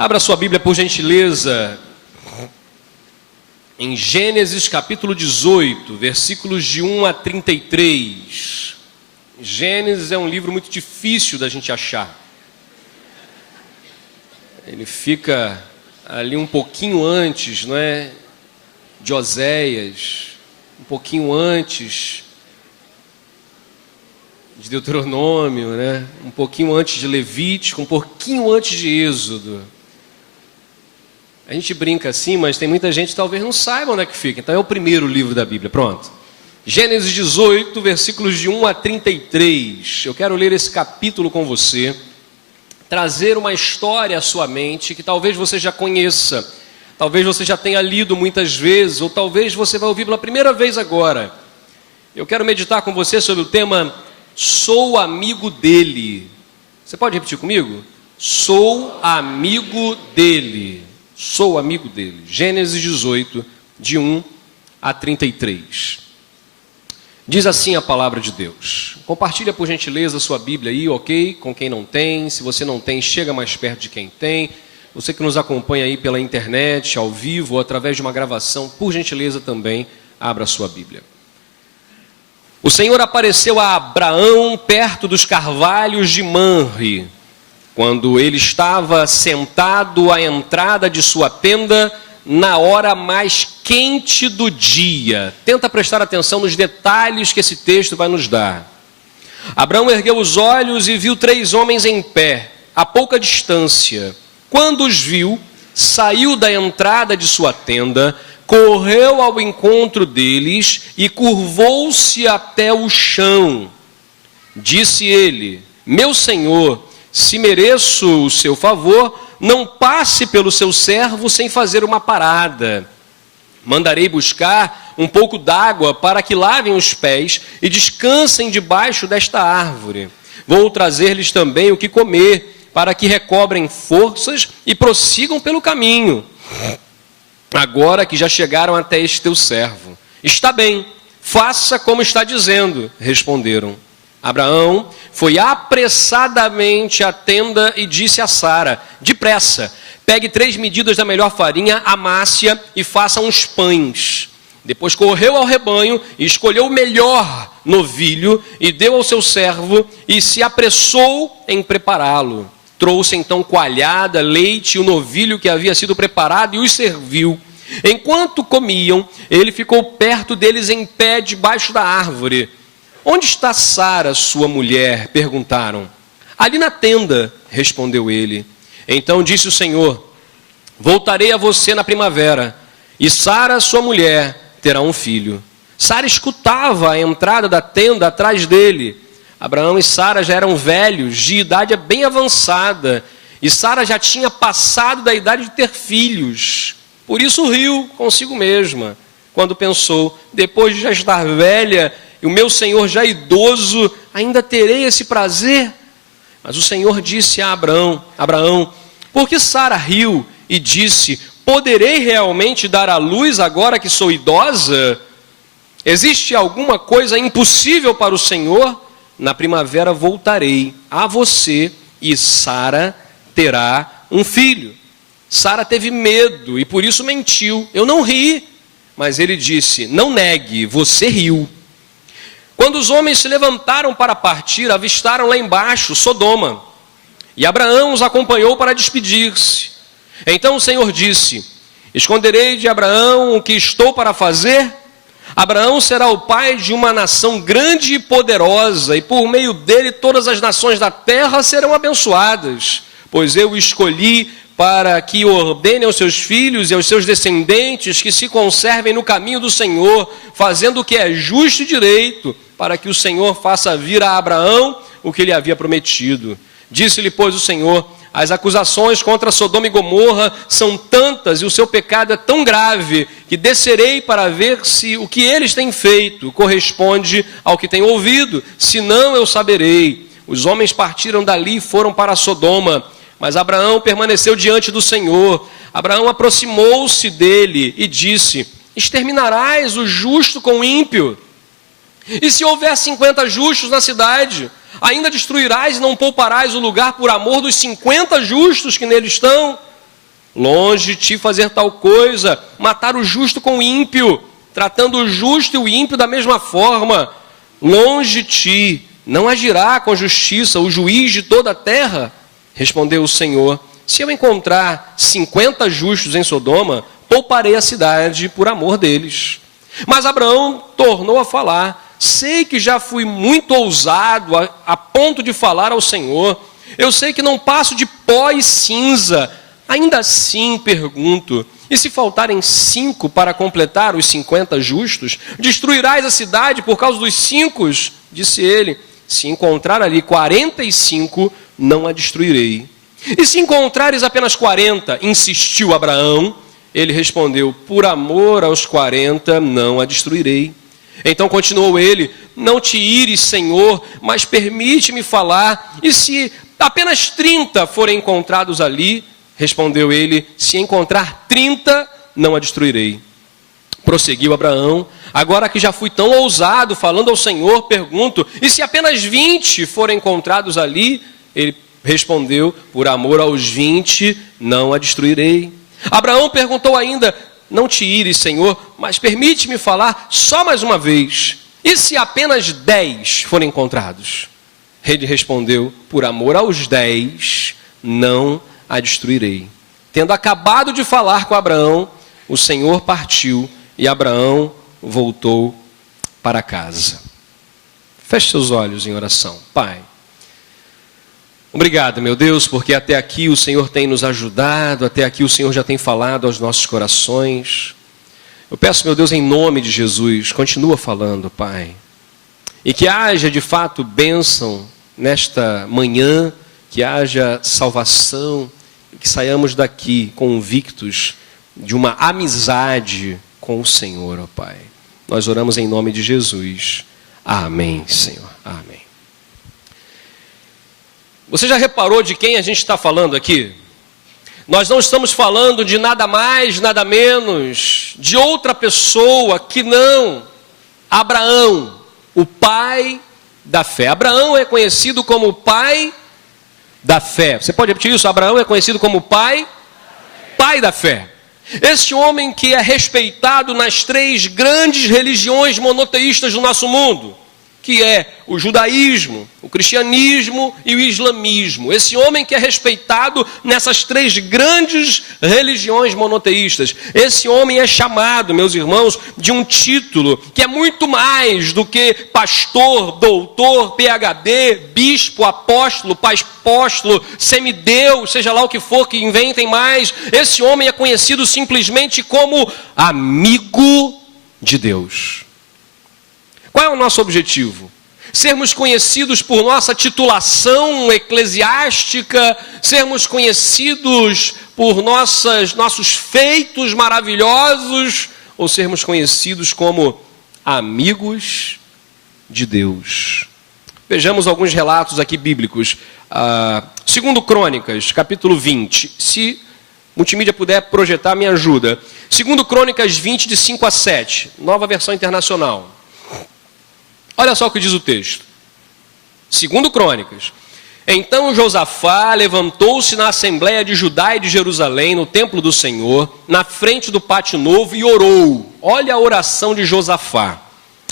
Abra sua Bíblia, por gentileza, em Gênesis capítulo 18, versículos de 1 a 33. Gênesis é um livro muito difícil da gente achar. Ele fica ali um pouquinho antes, não é, de Oséias, um pouquinho antes de Deuteronômio, né? Um pouquinho antes de Levítico, um pouquinho antes de Êxodo. A gente brinca assim, mas tem muita gente que talvez não saiba onde é que fica. Então é o primeiro livro da Bíblia, pronto. Gênesis 18, versículos de 1 a 33. Eu quero ler esse capítulo com você, trazer uma história à sua mente que talvez você já conheça, talvez você já tenha lido muitas vezes, ou talvez você vai ouvir pela primeira vez agora. Eu quero meditar com você sobre o tema Sou amigo dele. Você pode repetir comigo? Sou amigo dele. Sou amigo dele. Gênesis 18, de 1 a 33. Diz assim a palavra de Deus. Compartilha por gentileza a sua Bíblia aí, ok? Com quem não tem. Se você não tem, chega mais perto de quem tem. Você que nos acompanha aí pela internet, ao vivo, ou através de uma gravação, por gentileza também, abra a sua Bíblia. O Senhor apareceu a Abraão perto dos carvalhos de Manre, quando ele estava sentado à entrada de sua tenda na hora mais quente do dia. Tenta prestar atenção nos detalhes que esse texto vai nos dar. Abraão ergueu os olhos e viu 3 homens em pé, a pouca distância. Quando os viu, saiu da entrada de sua tenda, correu ao encontro deles e curvou-se até o chão. Disse ele: meu senhor, se mereço o seu favor, não passe pelo seu servo sem fazer uma parada. Mandarei buscar um pouco d'água para que lavem os pés e descansem debaixo desta árvore. Vou trazer-lhes também o que comer, para que recobrem forças e prossigam pelo caminho. Agora que já chegaram até este teu servo. Está bem, faça como está dizendo, responderam. Abraão foi apressadamente à tenda e disse a Sara: depressa, pegue 3 medidas da melhor farinha, amasse-a e faça uns pães. Depois correu ao rebanho e escolheu o melhor novilho e deu ao seu servo e se apressou em prepará-lo. Trouxe então coalhada, leite e o novilho que havia sido preparado e os serviu. Enquanto comiam, ele ficou perto deles em pé debaixo da árvore. Onde está Sara, sua mulher? Perguntaram. Ali na tenda, respondeu ele. Então disse o Senhor: voltarei a você na primavera, e Sara, sua mulher, terá um filho. Sara escutava a entrada da tenda atrás dele. Abraão e Sara já eram velhos, de idade bem avançada, e Sara já tinha passado da idade de ter filhos. Por isso riu consigo mesma, quando pensou: depois de já estar velha, e o meu senhor já idoso, ainda terei esse prazer? Mas o Senhor disse a Abraão, por que Sara riu e disse: poderei realmente dar à luz agora que sou idosa? Existe alguma coisa impossível para o Senhor? Na primavera voltarei a você e Sara terá um filho. Sara teve medo e por isso mentiu. Eu não ri. Mas ele disse: não negue, você riu. Quando os homens se levantaram para partir, avistaram lá embaixo Sodoma. E Abraão os acompanhou para despedir-se. Então o Senhor disse: esconderei de Abraão o que estou para fazer? Abraão será o pai de uma nação grande e poderosa, e por meio dele todas as nações da terra serão abençoadas. Pois eu o escolhi para que ordene aos seus filhos e aos seus descendentes que se conservem no caminho do Senhor, fazendo o que é justo e direito, para que o Senhor faça vir a Abraão o que ele havia prometido. Disse-lhe, pois, o Senhor: as acusações contra Sodoma e Gomorra são tantas e o seu pecado é tão grave que descerei para ver se o que eles têm feito corresponde ao que tenho ouvido, senão eu saberei. Os homens partiram dali e foram para Sodoma, mas Abraão permaneceu diante do Senhor. Abraão aproximou-se dele e disse: exterminarás o justo com o ímpio? E se houver 50 justos na cidade, ainda destruirás e não pouparás o lugar por amor dos 50 justos que nele estão? Longe de ti fazer tal coisa, matar o justo com o ímpio, tratando o justo e o ímpio da mesma forma. Longe de ti, não agirá com justiça o juiz de toda a terra? Respondeu o Senhor: se eu encontrar 50 justos em Sodoma, pouparei a cidade por amor deles. Mas Abraão tornou a falar: sei que já fui muito ousado a ponto de falar ao Senhor. Eu sei que não passo de pó e cinza. Ainda assim pergunto: e se faltarem 5 para completar os 50 justos, destruirás a cidade por causa dos 5? Disse ele: se encontrar ali 45, não a destruirei. E se encontrares apenas 40, insistiu Abraão. Ele respondeu: por amor aos 40, não a destruirei. Então continuou ele: não te ires, Senhor, mas permite-me falar. E se apenas 30 forem encontrados ali? Respondeu ele: se encontrar 30, não a destruirei. Prosseguiu Abraão: agora que já fui tão ousado falando ao Senhor, pergunto: e se apenas 20 forem encontrados ali? Ele respondeu: por amor aos 20, não a destruirei. Abraão perguntou ainda: não te ires, Senhor, mas permite-me falar só mais uma vez. E se apenas 10 forem encontrados? Ele respondeu: por amor aos 10, não a destruirei. Tendo acabado de falar com Abraão, o Senhor partiu e Abraão voltou para casa. Feche seus olhos em oração. Pai, obrigado, meu Deus, porque até aqui o Senhor tem nos ajudado, até aqui o Senhor já tem falado aos nossos corações. Eu peço, meu Deus, em nome de Jesus, continua falando, Pai. E que haja de fato bênção nesta manhã, que haja salvação, e que saiamos daqui convictos de uma amizade com o Senhor, ó Pai. Nós oramos em nome de Jesus. Amém, Senhor. Amém. Você já reparou de quem a gente está falando aqui? Nós não estamos falando de nada mais, nada menos, de outra pessoa que não Abraão, o pai da fé. Abraão é conhecido como o pai da fé. Você pode repetir isso? Abraão é conhecido como o pai da fé. Este homem que é respeitado nas 3 grandes religiões monoteístas do nosso mundo, que é o judaísmo, o cristianismo e o islamismo. Esse homem que é respeitado nessas 3 grandes religiões monoteístas. Esse homem é chamado, meus irmãos, de um título que é muito mais do que pastor, doutor, PhD, bispo, apóstolo, apóstolo, semideus, seja lá o que for que inventem mais. Esse homem é conhecido simplesmente como amigo de Deus. Qual é o nosso objetivo? Sermos conhecidos por nossa titulação eclesiástica, sermos conhecidos por nossos feitos maravilhosos, ou sermos conhecidos como amigos de Deus? Vejamos alguns relatos aqui bíblicos. 2 Crônicas, capítulo 20. Se multimídia puder projetar, me ajuda. 2 Crônicas 20, de 5 a 7. Nova versão internacional. Olha só o que diz o texto. 2 Crônicas. Então Josafá levantou-se na Assembleia de Judá e de Jerusalém, no templo do Senhor, na frente do pátio novo, e orou. Olha a oração de Josafá.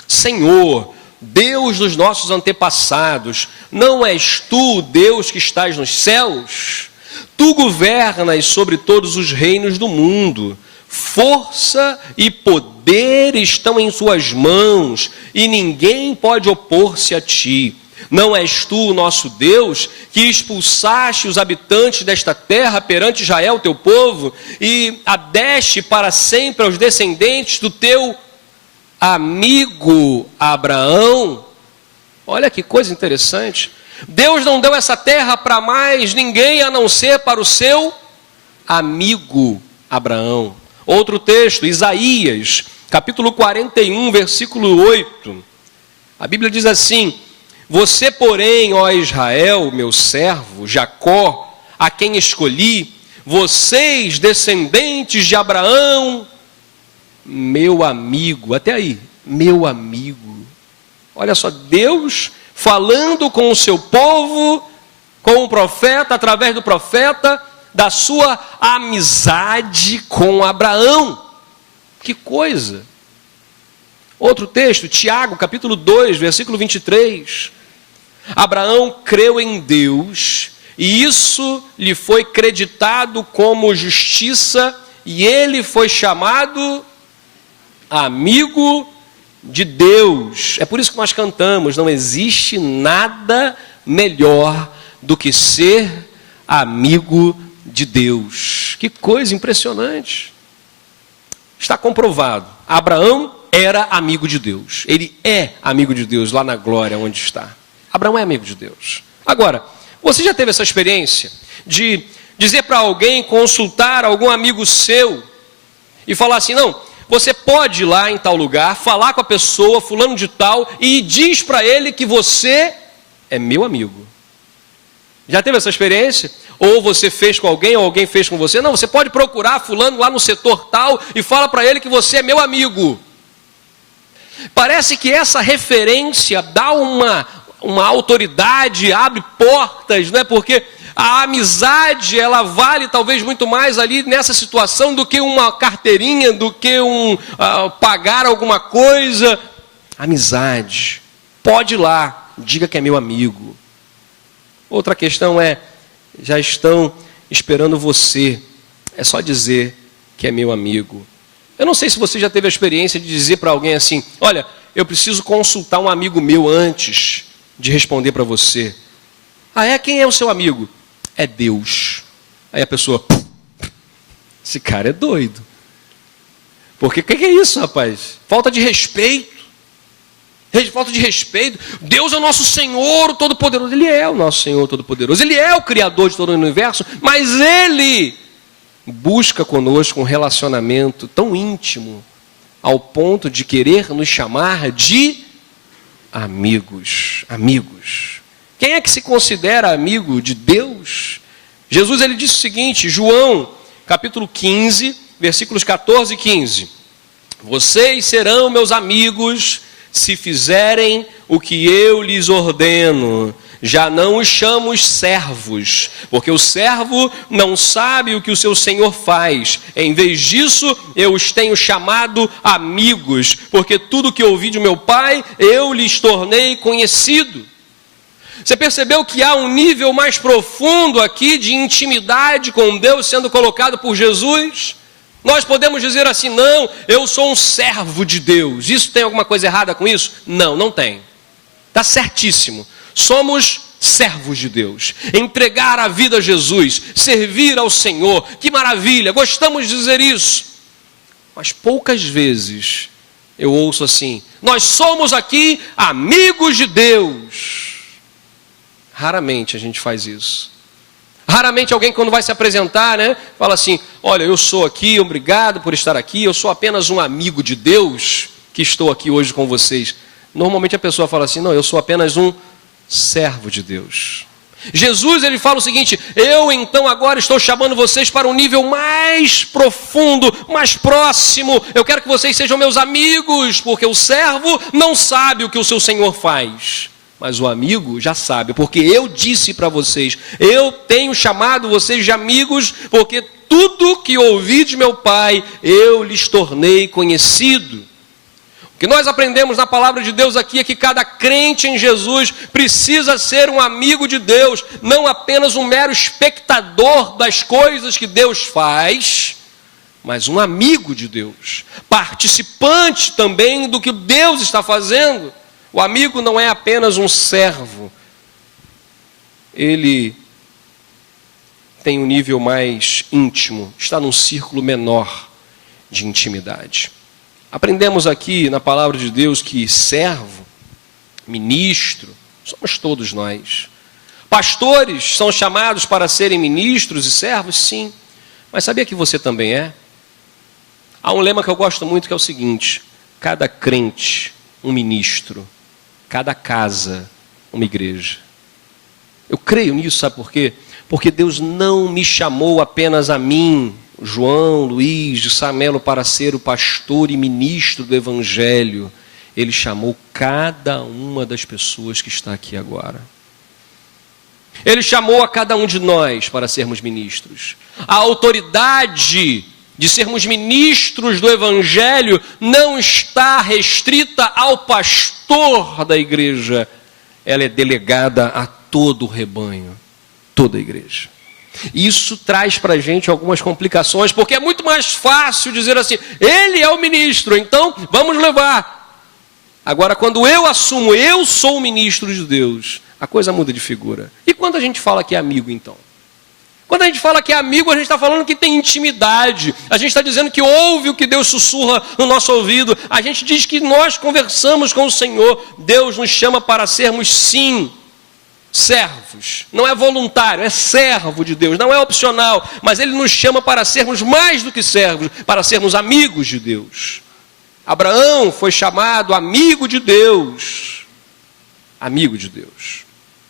Senhor, Deus dos nossos antepassados, não és tu o Deus que estás nos céus? Tu governas sobre todos os reinos do mundo. Força e poder estão em suas mãos, e ninguém pode opor-se a ti. Não és tu o nosso Deus, que expulsaste os habitantes desta terra perante Israel, teu povo, e a deste para sempre aos descendentes do teu amigo Abraão? Olha que coisa interessante. Deus não deu essa terra para mais ninguém a não ser para o seu amigo Abraão. Outro texto, Isaías, capítulo 41, versículo 8. A Bíblia diz assim: você, porém, ó Israel, meu servo, Jacó, a quem escolhi, vocês, descendentes de Abraão, meu amigo. Até aí, meu amigo. Olha só, Deus falando com o seu povo, com o profeta, através do profeta, da sua amizade com Abraão. Que coisa! Outro texto, Tiago, capítulo 2, versículo 23. Abraão creu em Deus, e isso lhe foi creditado como justiça, e ele foi chamado amigo de Deus. É por isso que nós cantamos, não existe nada melhor do que ser amigo de Deus. Que coisa impressionante. Está comprovado, Abraão era amigo de Deus. Ele é amigo de Deus lá na glória onde está. Abraão é amigo de Deus. Agora, você já teve essa experiência de dizer para alguém, consultar algum amigo seu e falar assim, não, você pode ir lá em tal lugar, falar com a pessoa, fulano de tal, e diz para ele que você é meu amigo. Já teve essa experiência? Ou você fez com alguém, ou alguém fez com você? Não, você pode procurar fulano lá no setor tal e fala para ele que você é meu amigo. Parece que essa referência dá uma autoridade, abre portas, não é? Porque a amizade, ela vale talvez muito mais ali nessa situação do que uma carteirinha, do que pagar alguma coisa. Amizade. Pode ir lá, diga que é meu amigo. Outra questão é, já estão esperando você. É só dizer que é meu amigo. Eu não sei se você já teve a experiência de dizer para alguém assim, olha, eu preciso consultar um amigo meu antes de responder para você. Ah, é? Quem é o seu amigo? É Deus. Aí a pessoa, esse cara é doido. Porque o que é isso, rapaz? Falta de respeito. Falta de respeito. Deus é o nosso Senhor Todo-Poderoso. Ele é o nosso Senhor Todo-Poderoso. Ele é o Criador de todo o universo. Mas Ele busca conosco um relacionamento tão íntimo ao ponto de querer nos chamar de amigos. Amigos. Quem é que se considera amigo de Deus? Jesus, ele disse o seguinte, João, capítulo 15, versículos 14 e 15. Vocês serão meus amigos se fizerem o que eu lhes ordeno. Já não os chamo servos, porque o servo não sabe o que o seu senhor faz. Em vez disso, eu os tenho chamado amigos, porque tudo que ouvi de meu Pai, eu lhes tornei conhecido. Você percebeu que há um nível mais profundo aqui de intimidade com Deus sendo colocado por Jesus? Nós podemos dizer assim, não, eu sou um servo de Deus. Isso tem alguma coisa errada com isso? Não, não tem. Está certíssimo. Somos servos de Deus. Entregar a vida a Jesus, servir ao Senhor. Que maravilha, gostamos de dizer isso. Mas poucas vezes eu ouço assim, nós somos aqui amigos de Deus. Raramente a gente faz isso. Raramente alguém quando vai se apresentar, né, fala assim, olha, eu sou aqui, obrigado por estar aqui, eu sou apenas um amigo de Deus que estou aqui hoje com vocês. Normalmente a pessoa fala assim, não, eu sou apenas um servo de Deus. Jesus, ele fala o seguinte, eu então agora estou chamando vocês para um nível mais profundo, mais próximo, eu quero que vocês sejam meus amigos, porque o servo não sabe o que o seu Senhor faz. Mas o amigo já sabe, porque eu disse para vocês, eu tenho chamado vocês de amigos, porque tudo que ouvi de meu Pai, eu lhes tornei conhecido. O que nós aprendemos na palavra de Deus aqui é que cada crente em Jesus precisa ser um amigo de Deus, não apenas um mero espectador das coisas que Deus faz, mas um amigo de Deus, participante também do que Deus está fazendo. O amigo não é apenas um servo, ele tem um nível mais íntimo, está num círculo menor de intimidade. Aprendemos aqui na palavra de Deus que servo, ministro, somos todos nós. Pastores são chamados para serem ministros e servos, sim, mas sabia que você também é? Há um lema que eu gosto muito que é o seguinte, cada crente, um ministro. Cada casa, uma igreja. Eu creio nisso, sabe por quê? Porque Deus não me chamou apenas a mim, João, Luiz, de Samelo, para ser o pastor e ministro do Evangelho. Ele chamou cada uma das pessoas que está aqui agora. Ele chamou a cada um de nós para sermos ministros. A autoridade de sermos ministros do Evangelho não está restrita ao pastor da igreja. Ela é delegada a todo o rebanho, toda a igreja. Isso traz para a gente algumas complicações, porque é muito mais fácil dizer assim, ele é o ministro, então vamos levar. Agora, quando eu assumo, eu sou o ministro de Deus, a coisa muda de figura. E quando a gente fala que é amigo, então? Quando a gente fala que é amigo, a gente está falando que tem intimidade. A gente está dizendo que ouve o que Deus sussurra no nosso ouvido. A gente diz que nós conversamos com o Senhor. Deus nos chama para sermos, sim, servos. Não é voluntário, é servo de Deus. Não é opcional, mas Ele nos chama para sermos mais do que servos, para sermos amigos de Deus. Abraão foi chamado amigo de Deus. Amigo de Deus.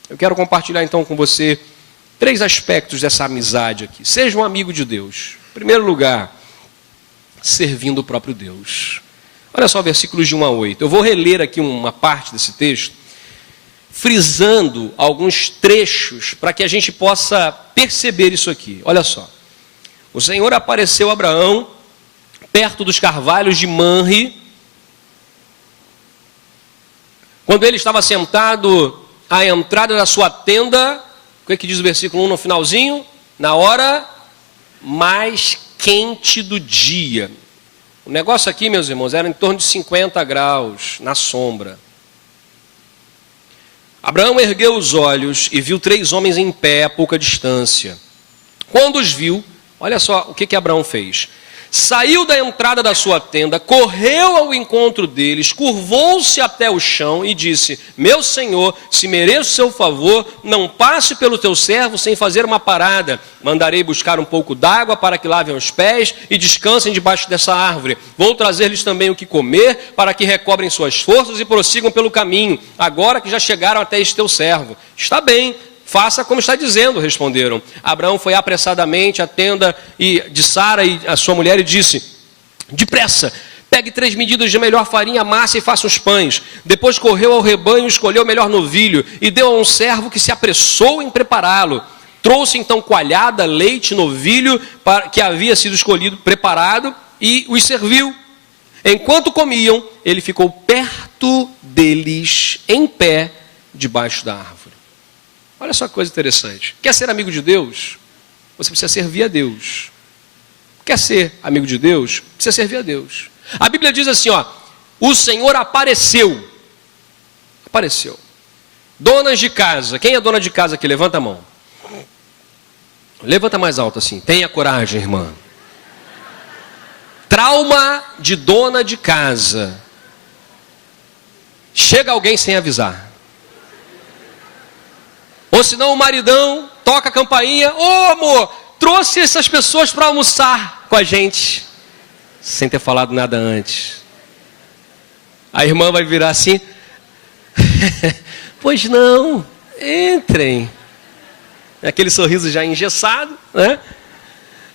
Eu quero compartilhar então com você 3 aspectos dessa amizade aqui. Seja um amigo de Deus. Em primeiro lugar, servindo o próprio Deus. Olha só versículos de 1 a 8. Eu vou reler aqui uma parte desse texto, frisando alguns trechos para que a gente possa perceber isso aqui. Olha só. O Senhor apareceu a Abraão perto dos carvalhos de Manre, quando ele estava sentado à entrada da sua tenda. O que diz o versículo 1 no finalzinho? Na hora mais quente do dia. O negócio aqui, meus irmãos, era em torno de 50 graus, na sombra. Abraão ergueu os olhos e viu 3 homens em pé a pouca distância. Quando os viu, olha só o que Abraão fez. Saiu da entrada da sua tenda, correu ao encontro deles, curvou-se até o chão e disse: meu senhor, se mereço seu favor, não passe pelo teu servo sem fazer uma parada. Mandarei buscar um pouco d'água para que lavem os pés e descansem debaixo dessa árvore. Vou trazer-lhes também o que comer, para que recobrem suas forças e prossigam pelo caminho, agora que já chegaram até este teu servo. Está bem. Faça como está dizendo, responderam. Abraão foi apressadamente à tenda de Sara e a sua mulher e disse: depressa, pegue 3 medidas de melhor farinha, massa e faça os pães. Depois correu ao rebanho, escolheu o melhor novilho e deu a um servo que se apressou em prepará-lo. Trouxe então coalhada, leite, novilho, que havia sido escolhido, preparado, e os serviu. Enquanto comiam, ele ficou perto deles, em pé, debaixo da árvore. Olha só que coisa interessante. Quer ser amigo de Deus? Você precisa servir a Deus. Quer ser amigo de Deus? Precisa servir a Deus. A Bíblia diz assim, ó, o Senhor apareceu. Apareceu. Donas de casa. Quem é dona de casa aqui? Levanta a mão. Levanta mais alto assim. Tenha coragem, irmã. Trauma de dona de casa. Chega alguém sem avisar. Ou senão o maridão toca a campainha. Ô amor, trouxe essas pessoas para almoçar com a gente. Sem ter falado nada antes. A irmã vai virar assim. Pois não, entrem. Aquele sorriso já engessado, né?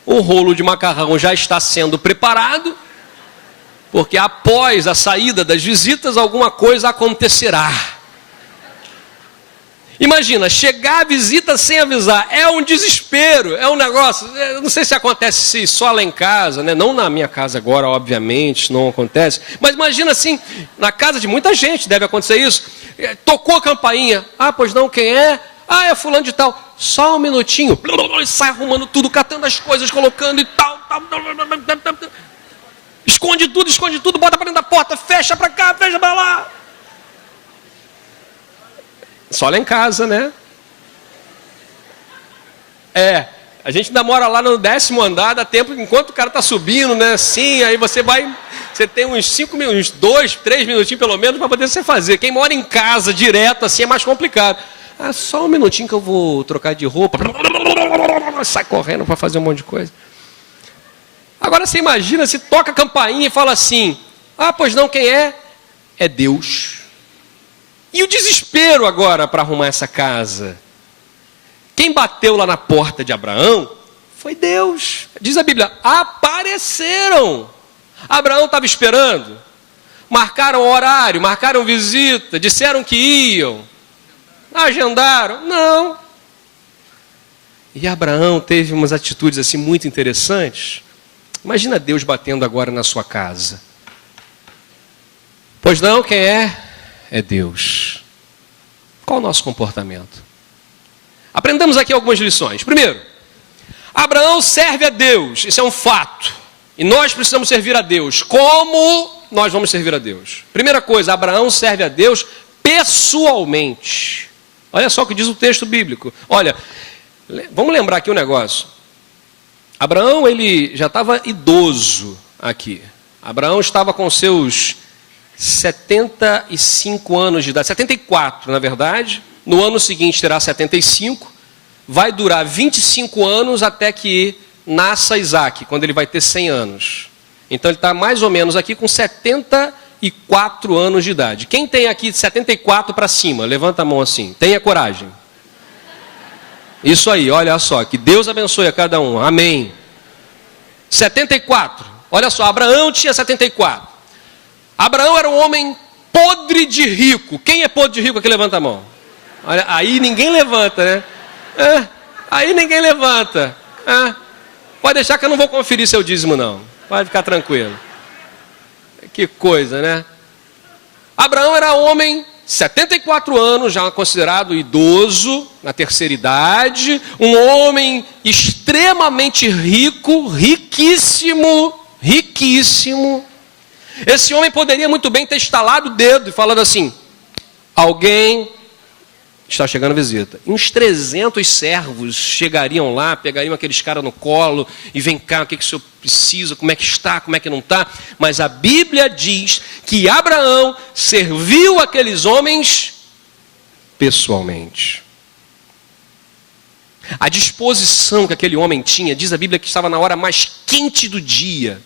O rolo de macarrão já está sendo preparado. Porque após a saída das visitas, alguma coisa acontecerá. Imagina, chegar a visita sem avisar, é um desespero, é um negócio, eu não sei se acontece só lá em casa, né? Não na minha casa agora, obviamente, não acontece, mas imagina assim, na casa de muita gente deve acontecer isso, tocou a campainha, pois não, quem é? É fulano de tal, só um minutinho, sai arrumando tudo, catando as coisas, colocando e tal, esconde tudo, bota para dentro da porta, fecha para cá, fecha para lá. Só lá em casa, né? A gente ainda mora lá no 10º andar, dá tempo, enquanto o cara está subindo, né? Assim, aí você tem uns 5 minutos, 2, 3 minutinhos pelo menos para poder você fazer. Quem mora em casa direto, assim, é mais complicado. Só um minutinho que eu vou trocar de roupa. Sai correndo para fazer um monte de coisa. Agora você imagina, se toca a campainha e fala assim, pois não, quem é? É Deus. E o desespero agora para arrumar essa casa? Quem bateu lá na porta de Abraão foi Deus. Diz a Bíblia, apareceram. Abraão estava esperando. Marcaram horário, marcaram visita, disseram que iam. Agendaram? Não. E Abraão teve umas atitudes assim muito interessantes. Imagina Deus batendo agora na sua casa. Pois não, quem é? É Deus. Qual o nosso comportamento? Aprendamos aqui algumas lições. Primeiro, Abraão serve a Deus, isso é um fato. E nós precisamos servir a Deus. Como nós vamos servir a Deus? Primeira coisa, Abraão serve a Deus pessoalmente. Olha só o que diz o texto bíblico. Olha, vamos lembrar aqui um negócio. Abraão, ele já estava idoso aqui. Abraão estava com seus 75 anos de idade, 74 na verdade. No ano seguinte terá 75. Vai durar 25 anos até que nasça Isaac, quando ele vai ter 100 anos. Então ele está mais ou menos aqui com 74 anos de idade. Quem tem aqui de 74 para cima? Levanta a mão assim. Tenha coragem. Isso aí, olha só. Que Deus abençoe a cada um. Amém. 74. Olha só, Abraão tinha 74. Abraão era um homem podre de rico. Quem é podre de rico aqui? Levanta a mão. Olha, aí ninguém levanta, né? Aí ninguém levanta. Pode deixar que eu não vou conferir seu dízimo, não. Pode ficar tranquilo. Que coisa, né? Abraão era homem, 74 anos, já considerado idoso, na terceira idade. Um homem extremamente rico, riquíssimo. Esse homem poderia muito bem ter estalado o dedo e falado assim: alguém está chegando visita. E uns 300 servos chegariam lá, pegariam aqueles caras no colo e vem cá, o que o senhor precisa, como é que está, como é que não está. Mas a Bíblia diz que Abraão serviu aqueles homens pessoalmente. A disposição que aquele homem tinha, diz a Bíblia que estava na hora mais quente do dia.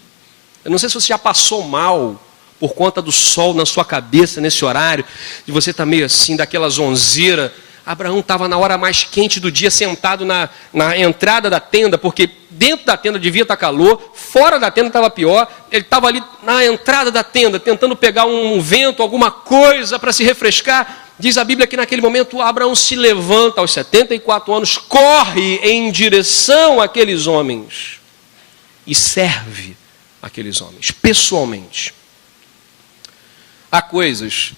Eu não sei se você já passou mal por conta do sol na sua cabeça nesse horário, de você estar meio assim, daquela zonzeira. Abraão estava na hora mais quente do dia, sentado na entrada da tenda, porque dentro da tenda devia estar calor, fora da tenda estava pior. Ele estava ali na entrada da tenda, tentando pegar um vento, alguma coisa para se refrescar. Diz a Bíblia que naquele momento Abraão se levanta aos 74 anos, corre em direção àqueles homens e serve aqueles homens, pessoalmente. Há coisas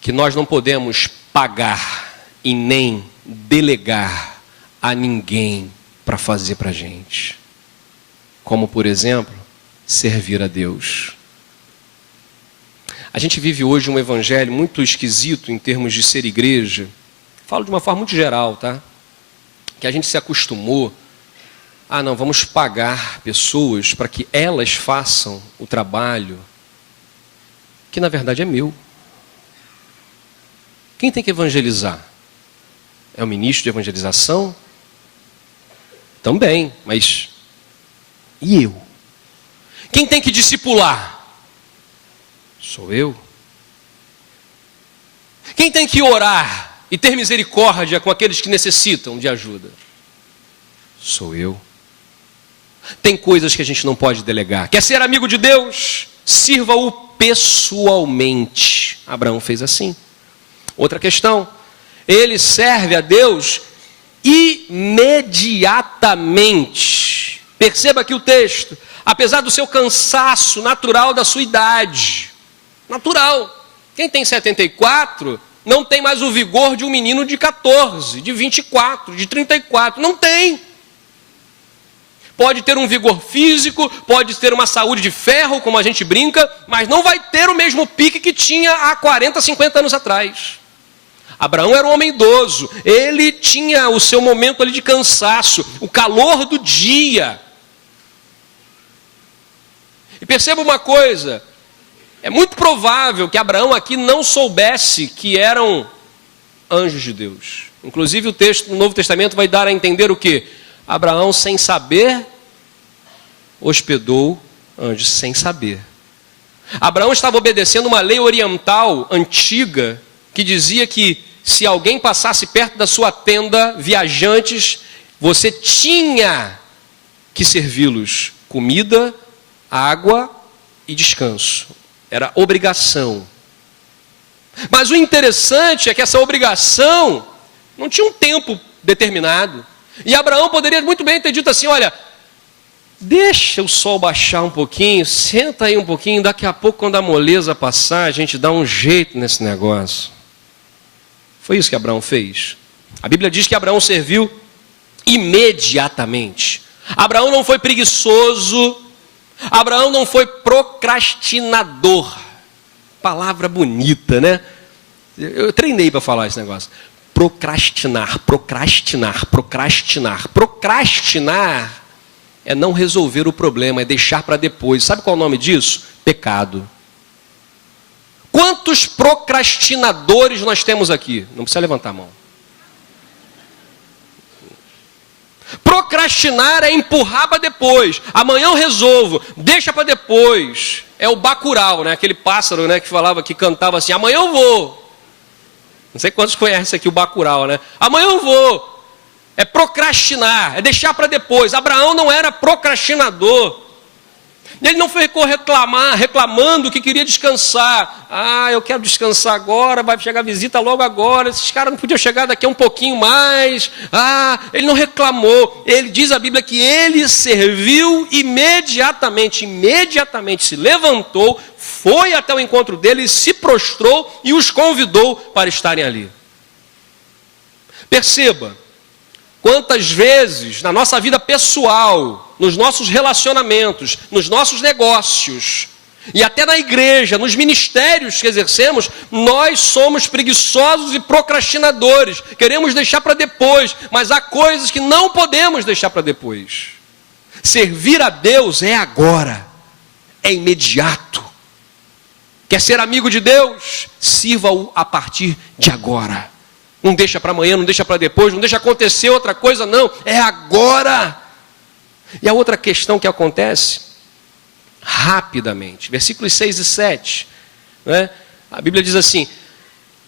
que nós não podemos pagar e nem delegar a ninguém para fazer para a gente. Como, por exemplo, servir a Deus. A gente vive hoje um evangelho muito esquisito em termos de ser igreja. Falo de uma forma muito geral, tá? Que a gente se acostumou. Não, vamos pagar pessoas para que elas façam o trabalho que na verdade é meu. Quem tem que evangelizar? É o ministro de evangelização? Também, mas e eu? Quem tem que discipular? Sou eu. Quem tem que orar e ter misericórdia com aqueles que necessitam de ajuda? Sou eu. Tem coisas que a gente não pode delegar. Quer ser amigo de Deus? Sirva-o pessoalmente. Abraão fez assim. Outra questão. Ele serve a Deus imediatamente. Perceba aqui o texto. Apesar do seu cansaço natural da sua idade. Natural. Quem tem 74 não tem mais o vigor de um menino de 14, de 24, de 34. Não tem. Pode ter um vigor físico, pode ter uma saúde de ferro, como a gente brinca, mas não vai ter o mesmo pique que tinha há 40, 50 anos atrás. Abraão era um homem idoso, ele tinha o seu momento ali de cansaço, o calor do dia. E perceba uma coisa, é muito provável que Abraão aqui não soubesse que eram anjos de Deus. Inclusive o texto do Novo Testamento vai dar a entender o quê? Abraão, sem saber, hospedou anjos, sem saber. Abraão estava obedecendo uma lei oriental antiga que dizia que se alguém passasse perto da sua tenda, viajantes, você tinha que servi-los comida, água e descanso. Era obrigação. Mas o interessante é que essa obrigação não tinha um tempo determinado. E Abraão poderia muito bem ter dito assim, olha, deixa o sol baixar um pouquinho, senta aí um pouquinho, daqui a pouco quando a moleza passar, a gente dá um jeito nesse negócio. Foi isso que Abraão fez. A Bíblia diz que Abraão serviu imediatamente. Abraão não foi preguiçoso, Abraão não foi procrastinador. Palavra bonita, né? Eu treinei para falar esse negócio. Procrastinar, procrastinar, procrastinar. Procrastinar é não resolver o problema, é deixar para depois. Sabe qual é o nome disso? Pecado. Quantos procrastinadores nós temos aqui? Não precisa levantar a mão. Procrastinar é empurrar para depois. Amanhã eu resolvo, deixa para depois. É o Bacurau, né? Aquele pássaro, né, que falava, que cantava assim, amanhã eu vou. Não sei quantos conhecem aqui o Bacurau, né? Amanhã eu vou. É procrastinar, é deixar para depois. Abraão não era procrastinador. Ele não ficou reclamando que queria descansar. Ah, eu quero descansar agora, vai chegar a visita logo agora. Esses caras não podiam chegar daqui a um pouquinho mais. Ah, ele não reclamou. Ele diz a Bíblia que ele serviu imediatamente. Imediatamente se levantou, foi até o encontro deles, se prostrou e os convidou para estarem ali. Perceba, quantas vezes na nossa vida pessoal, nos nossos relacionamentos, nos nossos negócios, e até na igreja, nos ministérios que exercemos, nós somos preguiçosos e procrastinadores, queremos deixar para depois, mas há coisas que não podemos deixar para depois. Servir a Deus é agora, é imediato. Quer ser amigo de Deus? Sirva-o a partir de agora. Não deixa para amanhã, não deixa para depois, não deixa acontecer outra coisa, não. É agora. E a outra questão que acontece, rapidamente, versículos 6 e 7, né? A Bíblia diz assim,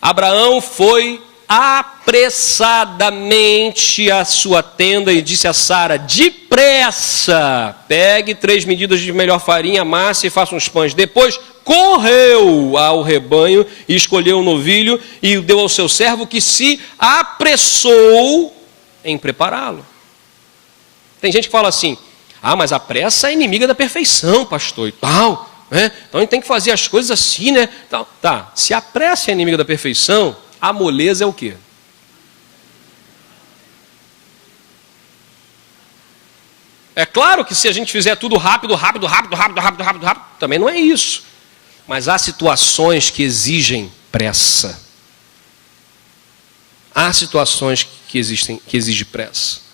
Abraão foi apressadamente à sua tenda e disse a Sara, depressa, pegue 3 medidas de melhor farinha, amasse e faça uns pães. Depois correu ao rebanho e escolheu um novilho e o deu ao seu servo que se apressou em prepará-lo. Tem gente que fala assim, ah, mas a pressa é inimiga da perfeição, pastor, e tal, né? Então a gente tem que fazer as coisas assim, né? Tal. Tá, se a pressa é inimiga da perfeição, a moleza é o quê? É claro que se a gente fizer tudo rápido, também não é isso. Mas há situações que exigem pressa. Há situações que exigem pressa.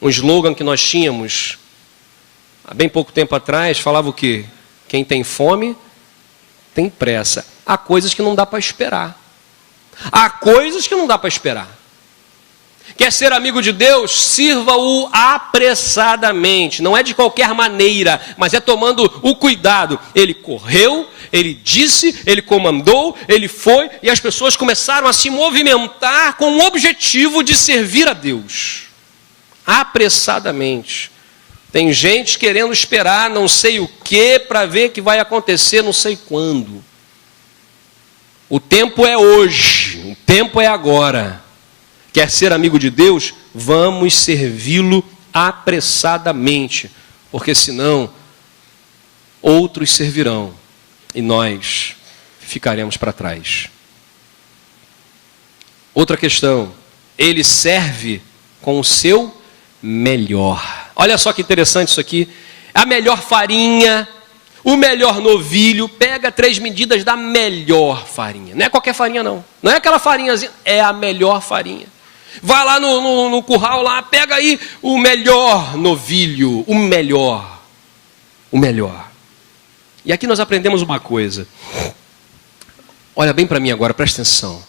Um slogan que nós tínhamos há bem pouco tempo atrás falava o quê? Quem tem fome tem pressa. Há coisas que não dá para esperar. Há coisas que não dá para esperar. Quer ser amigo de Deus? Sirva-o apressadamente. Não é de qualquer maneira, mas é tomando o cuidado. Ele correu, ele disse, ele comandou, ele foi, e as pessoas começaram a se movimentar com o objetivo de servir a Deus. Apressadamente. Tem gente querendo esperar não sei o que para ver que vai acontecer não sei quando. O tempo é hoje, o tempo é agora. Quer ser amigo de Deus? Vamos servi-lo apressadamente, porque senão outros servirão e nós ficaremos para trás. Outra questão, ele serve com o seu melhor. Olha só que interessante isso aqui. A melhor farinha, o melhor novilho, pega 3 medidas da melhor farinha. Não é qualquer farinha não. Não é aquela farinhazinha, é a melhor farinha. Vai lá no curral lá, pega aí o melhor novilho, o melhor. O melhor. E aqui nós aprendemos uma coisa. Olha bem para mim agora, presta atenção.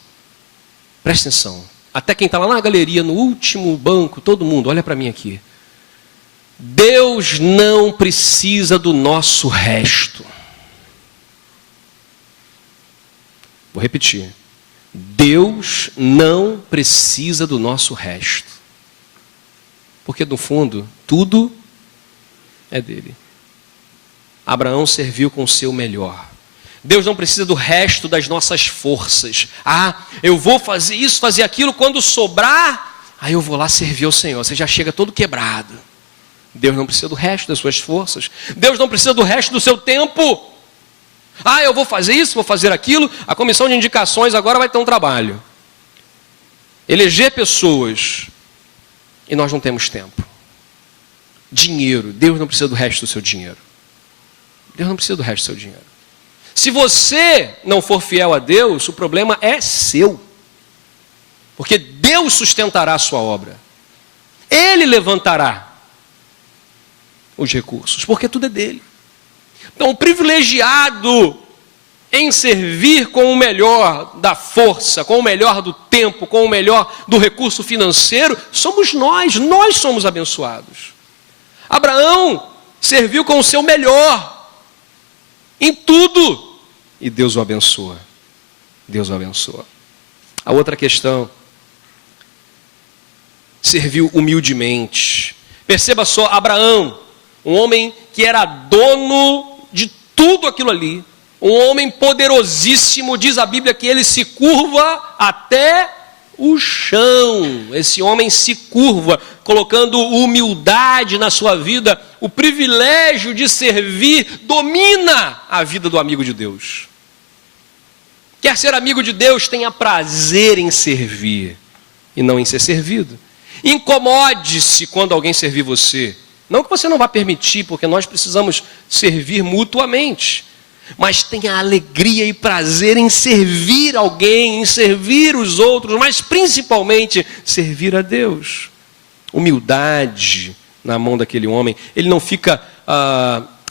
Presta atenção. Até quem está lá na galeria, no último banco, todo mundo, olha para mim aqui. Deus não precisa do nosso resto. Vou repetir. Deus não precisa do nosso resto. Porque no fundo, tudo é dele. Abraão serviu com o seu melhor. Deus não precisa do resto das nossas forças. Ah, eu vou fazer isso, fazer aquilo, quando sobrar, Aí eu vou lá servir ao Senhor. Você já chega todo quebrado. Deus não precisa do resto das suas forças. Deus não precisa do resto do seu tempo. Ah, eu vou fazer isso, vou fazer aquilo. A comissão de indicações agora vai ter um trabalho. Eleger pessoas. E nós não temos tempo. Dinheiro. Deus não precisa do resto do seu dinheiro. Deus não precisa do resto do seu dinheiro. Se você não for fiel a Deus, o problema é seu. Porque Deus sustentará a sua obra. Ele levantará os recursos, porque tudo é dele. Então, o privilegiado em servir com o melhor da força, com o melhor do tempo, com o melhor do recurso financeiro, somos nós somos abençoados. Abraão serviu com o seu melhor, em tudo, e Deus o abençoa. Deus o abençoa. A outra questão, serviu humildemente. Perceba só, Abraão, um homem que era dono de tudo aquilo ali, um homem poderosíssimo, diz a Bíblia que ele se curva até o chão. Esse homem se curva, colocando humildade na sua vida. O privilégio de servir domina a vida do amigo de Deus. Quer ser amigo de Deus, tenha prazer em servir e não em ser servido. Incomode-se quando alguém servir você. Não que você não vá permitir, porque nós precisamos servir mutuamente. Mas tenha alegria e prazer em servir alguém, em servir os outros, mas principalmente servir a Deus. Humildade na mão daquele homem. Ele não fica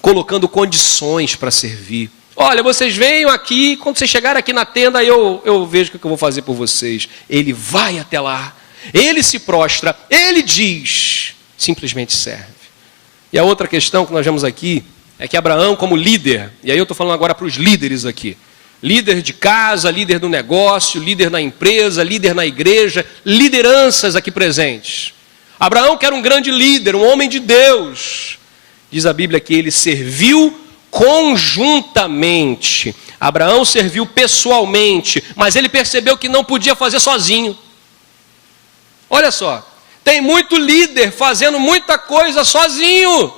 colocando condições para servir. Olha, vocês venham aqui, quando vocês chegarem aqui na tenda, eu vejo o que eu vou fazer por vocês. Ele vai até lá, ele se prostra, ele diz, simplesmente serve. E a outra questão que nós vemos aqui é que Abraão, como líder, e aí eu estou falando agora para os líderes aqui, líder de casa, líder do negócio, líder na empresa, líder na igreja, lideranças aqui presentes. Abraão, que era um grande líder, um homem de Deus, diz a Bíblia que ele serviu conjuntamente. Abraão serviu pessoalmente, mas ele percebeu que não podia fazer sozinho. Olha só, tem muito líder fazendo muita coisa sozinho.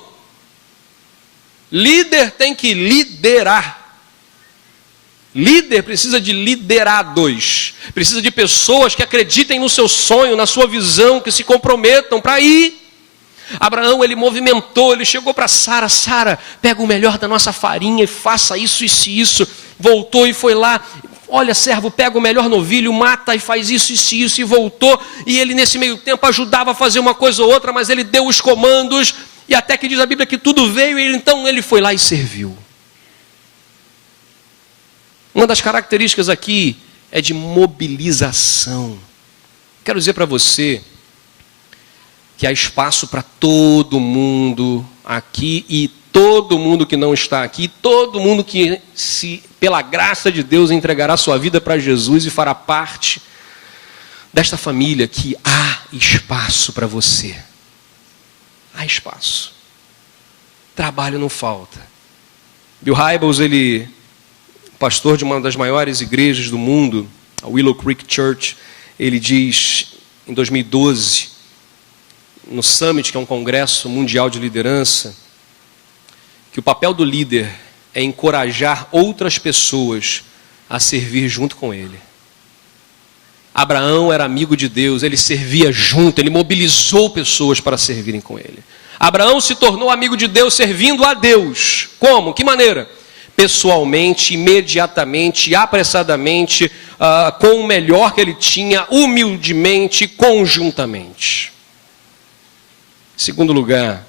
Líder tem que liderar. Líder precisa de liderados. Precisa de pessoas que acreditem no seu sonho, na sua visão, que se comprometam para ir. Abraão, ele movimentou, ele chegou para Sara. Sara, pega o melhor da nossa farinha e faça isso, isso e isso. Voltou e foi lá. Olha, servo, pega o melhor novilho, mata e faz isso, isso e isso. E voltou. E ele, nesse meio tempo, ajudava a fazer uma coisa ou outra, mas ele deu os comandos. E até que diz a Bíblia que tudo veio, e então ele foi lá e serviu. Uma das características aqui é de mobilização. Quero dizer para você que há espaço para todo mundo aqui, e todo mundo que não está aqui, todo mundo que, pela graça de Deus, entregará sua vida para Jesus e fará parte desta família, que há espaço para você. Há espaço. Trabalho não falta. Bill Hybels, ele, pastor de uma das maiores igrejas do mundo, a Willow Creek Church, ele diz, em 2012, no Summit, que é um congresso mundial de liderança, que o papel do líder é encorajar outras pessoas a servir junto com ele. Abraão era amigo de Deus, ele servia junto, ele mobilizou pessoas para servirem com ele. Abraão se tornou amigo de Deus servindo a Deus. Como? Que maneira? Pessoalmente, imediatamente, apressadamente, com o melhor que ele tinha, humildemente, conjuntamente. Em segundo lugar,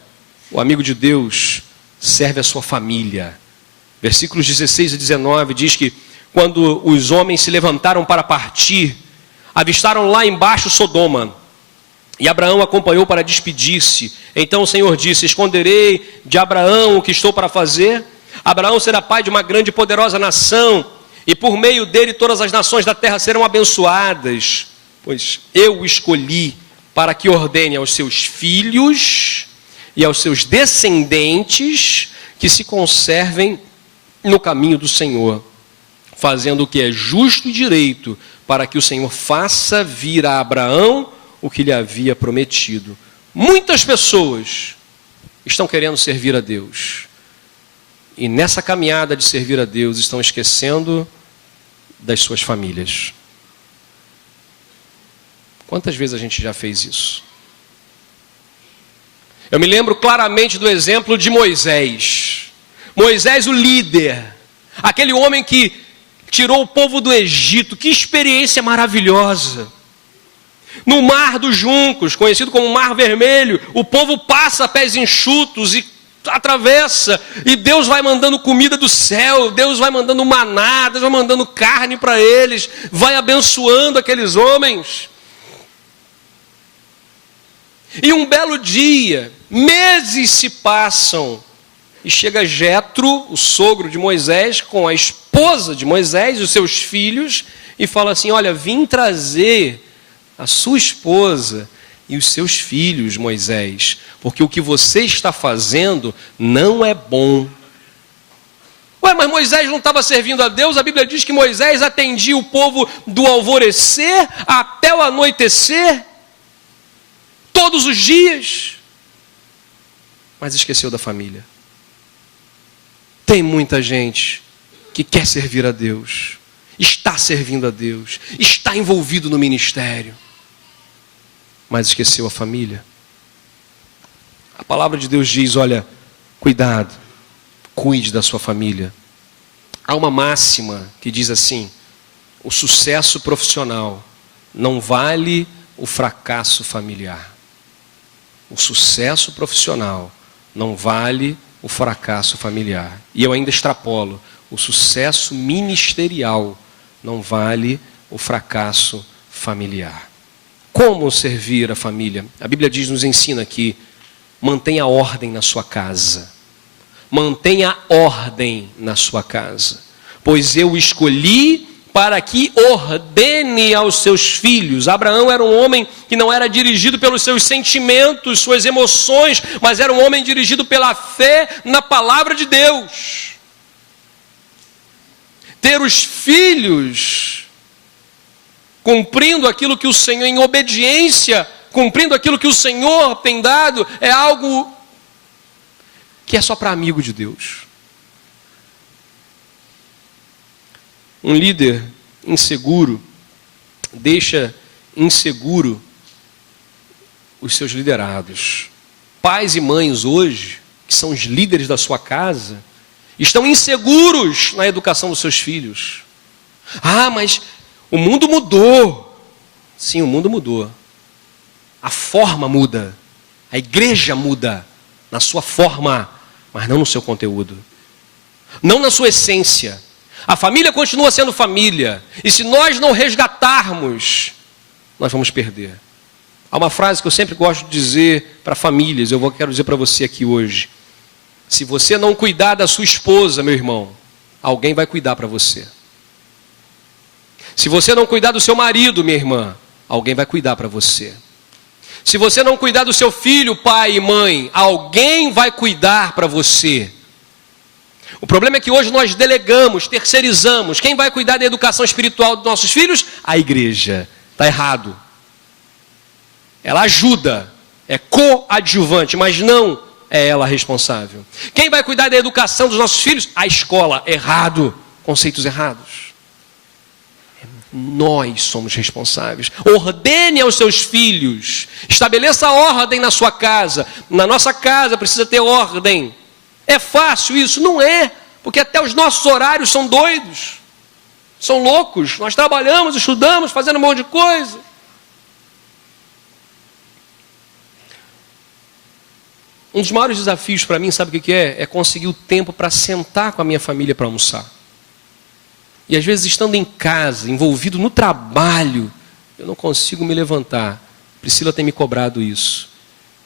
o amigo de Deus serve a sua família. Versículos 16 e 19 diz que quando os homens se levantaram para partir, avistaram lá embaixo Sodoma, e Abraão acompanhou para despedir-se. Então o Senhor disse: esconderei de Abraão o que estou para fazer? Abraão será pai de uma grande e poderosa nação, e por meio dele todas as nações da terra serão abençoadas, pois eu o escolhi para que ordene aos seus filhos e aos seus descendentes que se conservem no caminho do Senhor, fazendo o que é justo e direito, para que o Senhor faça vir a Abraão o que lhe havia prometido. Muitas pessoas estão querendo servir a Deus. E nessa caminhada de servir a Deus, estão esquecendo das suas famílias. Quantas vezes a gente já fez isso? Eu me lembro claramente do exemplo de Moisés. Moisés, o líder. Aquele homem que tirou o povo do Egito. Que experiência maravilhosa. No Mar dos Juncos, conhecido como Mar Vermelho, o povo passa a pés enxutos e atravessa, e Deus vai mandando comida do céu, Deus vai mandando maná, Deus vai mandando carne para eles, vai abençoando aqueles homens. E um belo dia, meses se passam, e chega Jetro, o sogro de Moisés, com a esposa de Moisés e os seus filhos, e fala assim: olha, vim trazer a sua esposa e os seus filhos, Moisés, porque o que você está fazendo não é bom. Ué, mas Moisés não estava servindo a Deus? A Bíblia diz que Moisés atendia o povo do alvorecer até o anoitecer, todos os dias, mas esqueceu da família. Tem muita gente que quer servir a Deus, está servindo a Deus, está envolvido no ministério, mas esqueceu a família. A palavra de Deus diz: olha, cuidado, cuide da sua família. Há uma máxima que diz assim: o sucesso profissional não vale o fracasso familiar. O sucesso profissional não vale o fracasso familiar. E eu ainda extrapolo: o sucesso ministerial não vale o fracasso familiar. Como servir a família? A Bíblia nos ensina aqui: mantenha ordem na sua casa. Mantenha ordem na sua casa. Pois eu escolhi para que ordene aos seus filhos. Abraão era um homem que não era dirigido pelos seus sentimentos, suas emoções, mas era um homem dirigido pela fé na palavra de Deus. Ter os filhos cumprindo aquilo que o Senhor, em obediência, cumprindo aquilo que o Senhor tem dado, é algo que é só para amigo de Deus. Um líder inseguro deixa inseguro os seus liderados. Pais e mães hoje, que são os líderes da sua casa, estão inseguros na educação dos seus filhos. Ah, mas o mundo mudou. Sim, o mundo mudou. A forma muda. A igreja muda na sua forma, mas não no seu conteúdo. Não na sua essência. A família continua sendo família. E se nós não resgatarmos, nós vamos perder. Há uma frase que eu sempre gosto de dizer para famílias, quero dizer para você aqui hoje. Se você não cuidar da sua esposa, meu irmão, alguém vai cuidar para você. Se você não cuidar do seu marido, minha irmã, alguém vai cuidar para você. Se você não cuidar do seu filho, pai e mãe, alguém vai cuidar para você. O problema é que hoje nós delegamos, terceirizamos. Quem vai cuidar da educação espiritual dos nossos filhos? A igreja. Está errado. Ela ajuda, é coadjuvante, mas não é ela responsável. Quem vai cuidar da educação dos nossos filhos? A escola. Errado. Conceitos errados. Nós somos responsáveis. Ordene aos seus filhos. Estabeleça ordem na sua casa. Na nossa casa precisa ter ordem. É fácil isso? Não é. Porque até os nossos horários são doidos. São loucos. Nós trabalhamos, estudamos, fazendo um monte de coisa. Um dos maiores desafios para mim, sabe o que é? É conseguir o tempo para sentar com a minha família para almoçar. E às vezes, estando em casa, envolvido no trabalho, eu não consigo me levantar. Priscila tem me cobrado isso.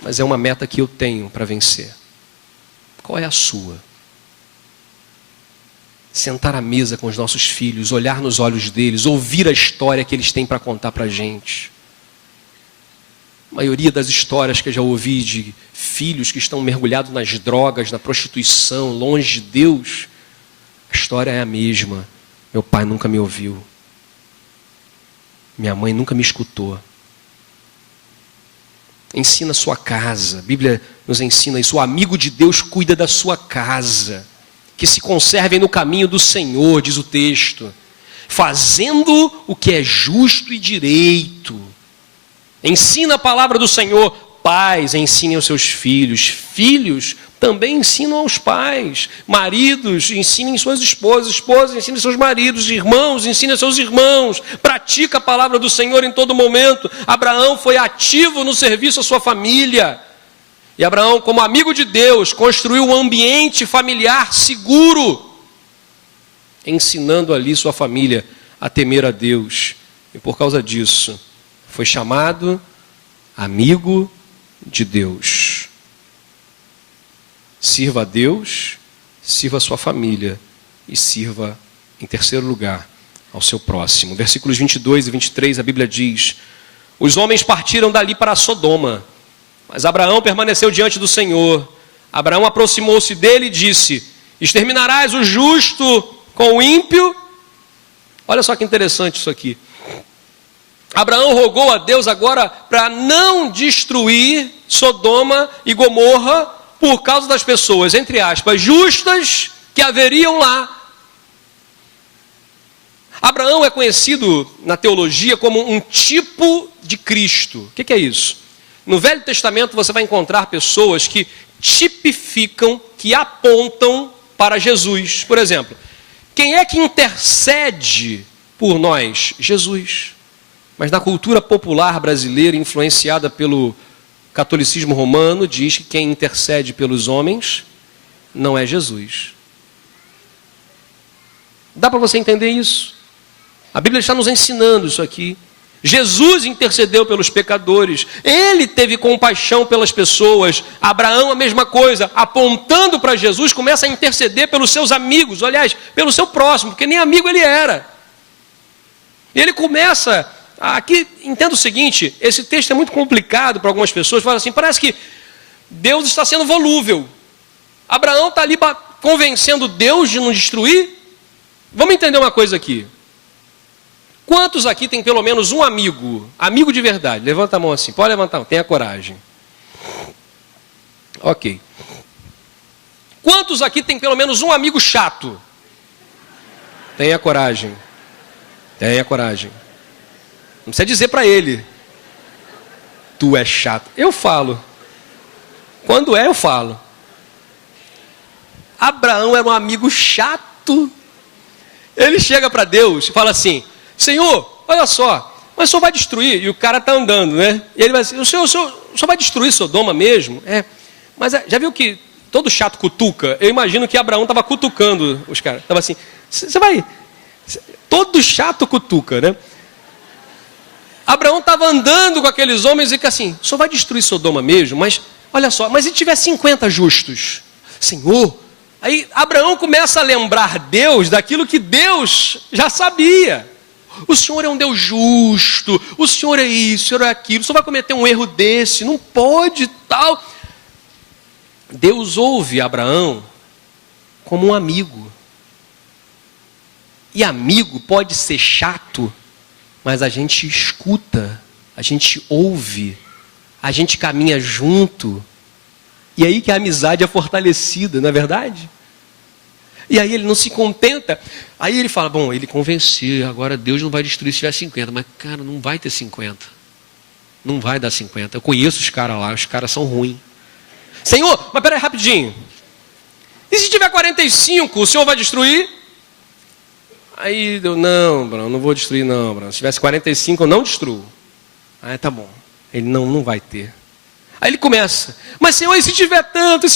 Mas é uma meta que eu tenho para vencer. Qual é a sua? Sentar à mesa com os nossos filhos, olhar nos olhos deles, ouvir a história que eles têm para contar para a gente. A maioria das histórias que eu já ouvi de filhos que estão mergulhados nas drogas, na prostituição, longe de Deus, a história é a mesma. Meu pai nunca me ouviu. Minha mãe nunca me escutou. ensina a sua casa. A Bíblia nos ensina isso. O amigo de Deus cuida da sua casa. Que se conservem no caminho do Senhor, diz o texto. Fazendo o que é justo e direito. Ensina a palavra do Senhor. Pais, ensinem aos seus filhos. Filhos também ensinam aos pais. Maridos, ensinem suas esposas. Esposas, ensinem seus maridos. Irmãos, ensinem seus irmãos. Pratica a palavra do Senhor em todo momento. Abraão foi ativo no serviço à sua família. E Abraão, como amigo de Deus, construiu um ambiente familiar seguro, ensinando ali sua família a temer a Deus. E por causa disso, foi chamado amigo de Deus. Sirva a Deus, sirva a sua família e sirva, em terceiro lugar, ao seu próximo. Versículos 22 e 23, a Bíblia diz: os homens partiram dali para Sodoma, mas Abraão permaneceu diante do Senhor. Abraão aproximou-se dele e disse: exterminarás o justo com o ímpio? Olha só que interessante isso aqui. Abraão rogou a Deus agora para não destruir Sodoma e Gomorra por causa das pessoas, entre aspas, justas que haveriam lá. Abraão é conhecido na teologia como um tipo de Cristo. O que é isso? No Velho Testamento você vai encontrar pessoas que tipificam, que apontam para Jesus. Por exemplo, quem é que intercede por nós? Jesus. Mas na cultura popular brasileira, influenciada pelo catolicismo romano, diz que quem intercede pelos homens não é Jesus. Dá para você entender isso? A Bíblia está nos ensinando isso aqui. Jesus intercedeu pelos pecadores. Ele teve compaixão pelas pessoas. Abraão, a mesma coisa. Apontando para Jesus, começa a interceder pelos seus amigos. Aliás, pelo seu próximo, porque nem amigo ele era. E ele começa... Aqui, entenda o seguinte, esse texto é muito complicado para algumas pessoas. Fala assim, parece que Deus está sendo volúvel. Abraão está ali convencendo Deus de não destruir. Vamos entender uma coisa aqui. Quantos aqui tem pelo menos um amigo? Amigo de verdade. Levanta a mão assim. Pode levantar, tenha coragem. Ok. Quantos aqui tem pelo menos um amigo chato? Tenha coragem. Tenha coragem. Não precisa dizer para ele. Tu é chato. Eu falo. Quando eu falo. Abraão era um amigo chato. Ele chega para Deus e fala assim: Senhor, olha só, mas o senhor vai destruir? E o cara está andando, né? E ele vai dizer: o senhor vai destruir Sodoma mesmo? Mas já viu que todo chato cutuca? Eu imagino que Abraão estava cutucando os caras. Estava assim, você vai... Todo chato cutuca, né? Abraão estava andando com aqueles homens e que assim, o senhor vai destruir Sodoma mesmo? Mas, olha só, mas se tiver 50 justos? Senhor... Aí Abraão começa a lembrar Deus daquilo que Deus já sabia. O Senhor é um Deus justo, o Senhor é isso, o Senhor é aquilo, o Senhor vai cometer um erro desse, não pode tal. Deus ouve Abraão como um amigo. E amigo pode ser chato, mas a gente escuta, a gente ouve, a gente caminha junto. E aí que a amizade é fortalecida, não é verdade? E aí ele não se contenta. Aí ele fala, bom, ele convenceu, agora Deus não vai destruir se tiver 50. Mas, cara, não vai ter 50. Não vai dar 50. Eu conheço os caras lá, os caras são ruins. Senhor, mas peraí, rapidinho. E se tiver 45, o Senhor vai destruir? Aí eu, não, Bruno, não vou destruir não, Bruno. Se tivesse 45, eu não destruo. Aí tá bom. Ele, não vai ter. Aí ele começa, mas Senhor, e se tiver tanto,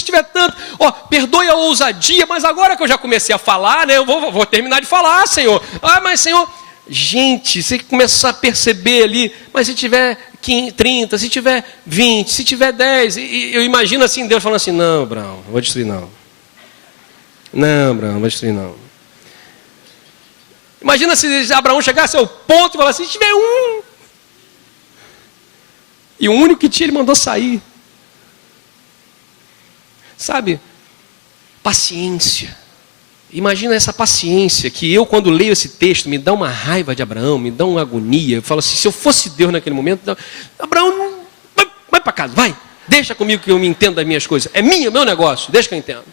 ó, perdoe a ousadia, mas agora que eu já comecei a falar, né, eu vou terminar de falar, Senhor. Ah, mas Senhor, gente, você começar a perceber ali, mas se tiver 30, se tiver 20, se tiver 10, e eu imagino assim, Deus falando assim, não, Abraão, não vou destruir não. Não, Abraão, não vou destruir não. Imagina se Abraão chegasse ao ponto e falasse, se tiver um, e o único que tinha, ele mandou sair. Sabe? Paciência. Imagina essa paciência que eu, quando leio esse texto, me dá uma raiva de Abraão, me dá uma agonia. Eu falo assim, se eu fosse Deus naquele momento, Abraão, vai para casa, vai. Deixa comigo que eu me entendo das minhas coisas. É meu negócio, deixa que eu entendo.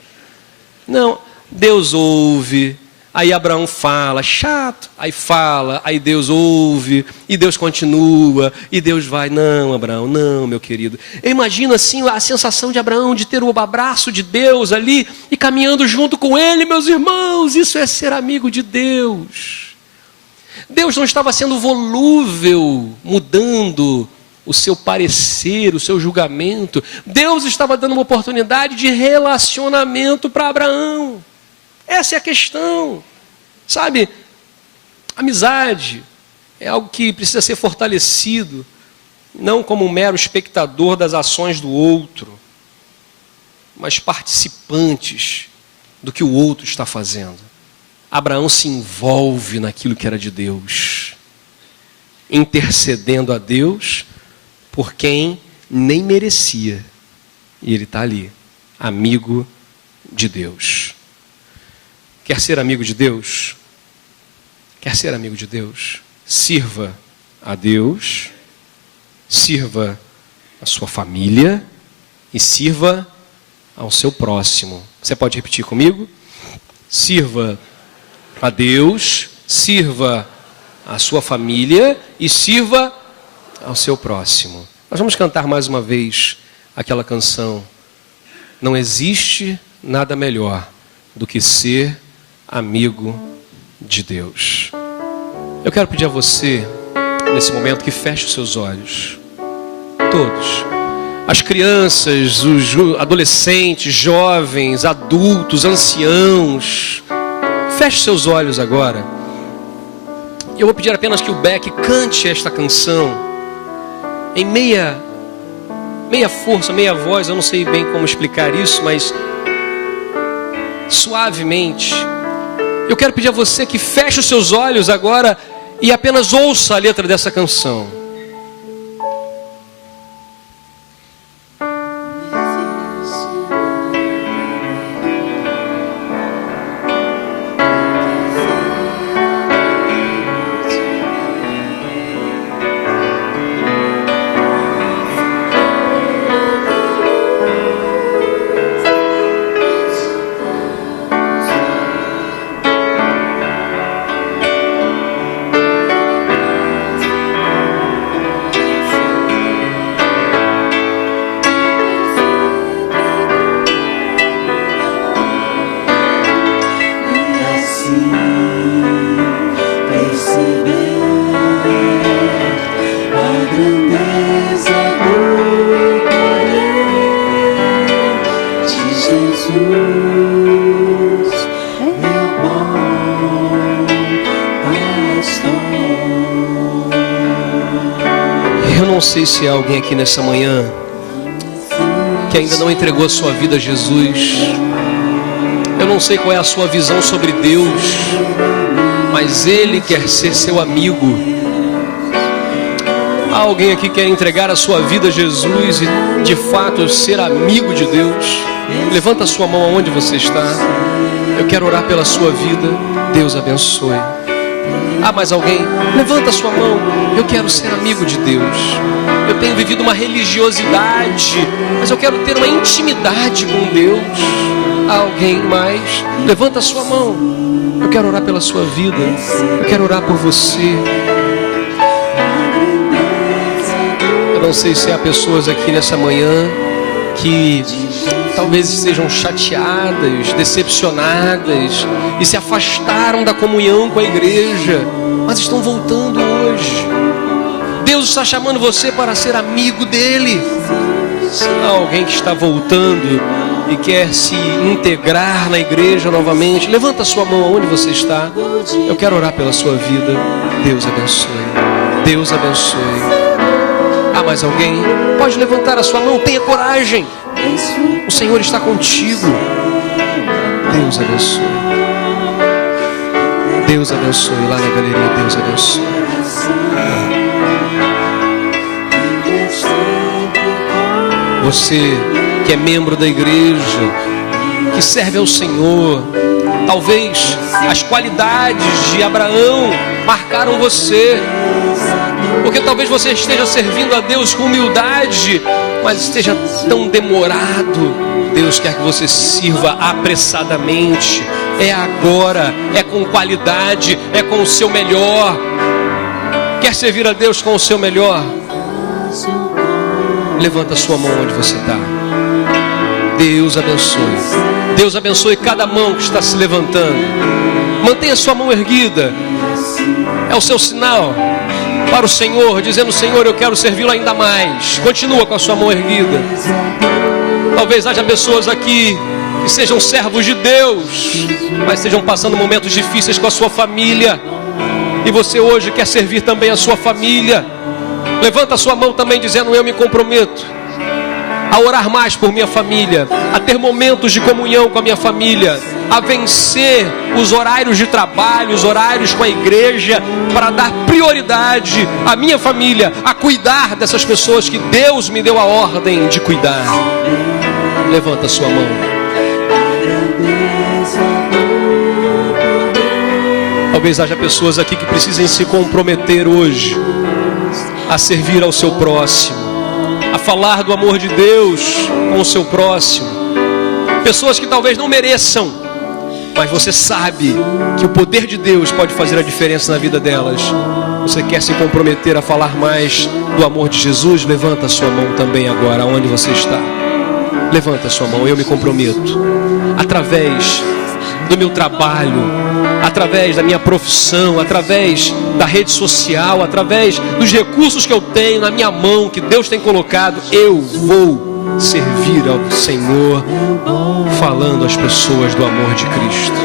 Não, Deus ouve. Aí Abraão fala, chato. Aí fala, aí Deus ouve. E Deus continua. E Deus vai, não, Abraão, não, meu querido. Eu imagino assim a sensação de Abraão de ter o abraço de Deus ali e caminhando junto com ele, meus irmãos. Isso é ser amigo de Deus. Deus não estava sendo volúvel, mudando o seu parecer, o seu julgamento. Deus estava dando uma oportunidade de relacionamento para Abraão. Essa é a questão. Sabe, amizade é algo que precisa ser fortalecido, não como um mero espectador das ações do outro, mas participantes do que o outro está fazendo. Abraão se envolve naquilo que era de Deus, intercedendo a Deus por quem nem merecia. E ele está ali, amigo de Deus. Quer ser amigo de Deus? Quer ser amigo de Deus? Sirva a Deus, sirva a sua família e sirva ao seu próximo. Você pode repetir comigo? Sirva a Deus, sirva a sua família e sirva ao seu próximo. Nós vamos cantar mais uma vez aquela canção. Não existe nada melhor do que ser amigo de Deus. Eu quero pedir a você, nesse momento, que feche os seus olhos. Todos. As crianças, os adolescentes, jovens, adultos, anciãos. Feche seus olhos agora. Eu vou pedir apenas que o Beck cante esta canção em meia força, meia voz. Eu não sei bem como explicar isso, mas suavemente. Eu quero pedir a você que feche os seus olhos agora e apenas ouça a letra dessa canção. Não sei se há alguém aqui nessa manhã que ainda não entregou a sua vida a Jesus. Eu não sei qual é a sua visão sobre Deus, mas Ele quer ser seu amigo. Há alguém aqui que quer entregar a sua vida a Jesus e de fato ser amigo de Deus? Levanta a sua mão aonde você está. Eu quero orar pela sua vida. Deus abençoe. Há mais alguém? Levanta a sua mão. Eu quero ser amigo de Deus. Eu tenho vivido uma religiosidade, mas eu quero ter uma intimidade com Deus. Há alguém mais? Levanta a sua mão. Eu quero orar pela sua vida. Eu quero orar por você. Eu não sei se há pessoas aqui nessa manhã que talvez estejam chateadas, decepcionadas e se afastaram da comunhão com a igreja, mas estão voltando hoje. Deus está chamando você para ser amigo dele. Há alguém que está voltando e quer se integrar na igreja novamente. Levanta a sua mão onde você está. Eu quero orar pela sua vida. Deus abençoe. Deus abençoe. Há mais alguém? Pode levantar a sua mão. Tenha coragem. O Senhor está contigo. Deus abençoe. Deus abençoe. Lá na galeria, Deus abençoe. Você que é membro da igreja, que serve ao Senhor, talvez as qualidades de Abraão marcaram você, porque talvez você esteja servindo a Deus com humildade mas esteja tão demorado, Deus quer que você sirva apressadamente. É agora, é com qualidade, é com o seu melhor. Quer servir a Deus com o seu melhor? Levanta a sua mão onde você está. Deus abençoe. Deus abençoe cada mão que está se levantando. Mantenha sua mão erguida. É o seu sinal para o Senhor, dizendo: Senhor, eu quero servi-lo ainda mais. Continua com a sua mão erguida. Talvez haja pessoas aqui que sejam servos de Deus, mas estejam passando momentos difíceis com a sua família. E você hoje quer servir também a sua família. Levanta a sua mão também dizendo: eu me comprometo a orar mais por minha família, a ter momentos de comunhão com a minha família, a vencer os horários de trabalho, os horários com a igreja, para dar prioridade à minha família, a cuidar dessas pessoas que Deus me deu a ordem de cuidar. Levanta a sua mão. Talvez haja pessoas aqui que precisem se comprometer hoje a servir ao seu próximo, a falar do amor de Deus com o seu próximo. Pessoas que talvez não mereçam, mas você sabe que o poder de Deus pode fazer a diferença na vida delas. Você quer se comprometer a falar mais do amor de Jesus? Levanta a sua mão também agora, onde você está. Levanta a sua mão. Eu me comprometo, através do meu trabalho, através da minha profissão, através da rede social, através dos recursos que eu tenho na minha mão, que Deus tem colocado, eu vou servir ao Senhor, falando às pessoas do amor de Cristo.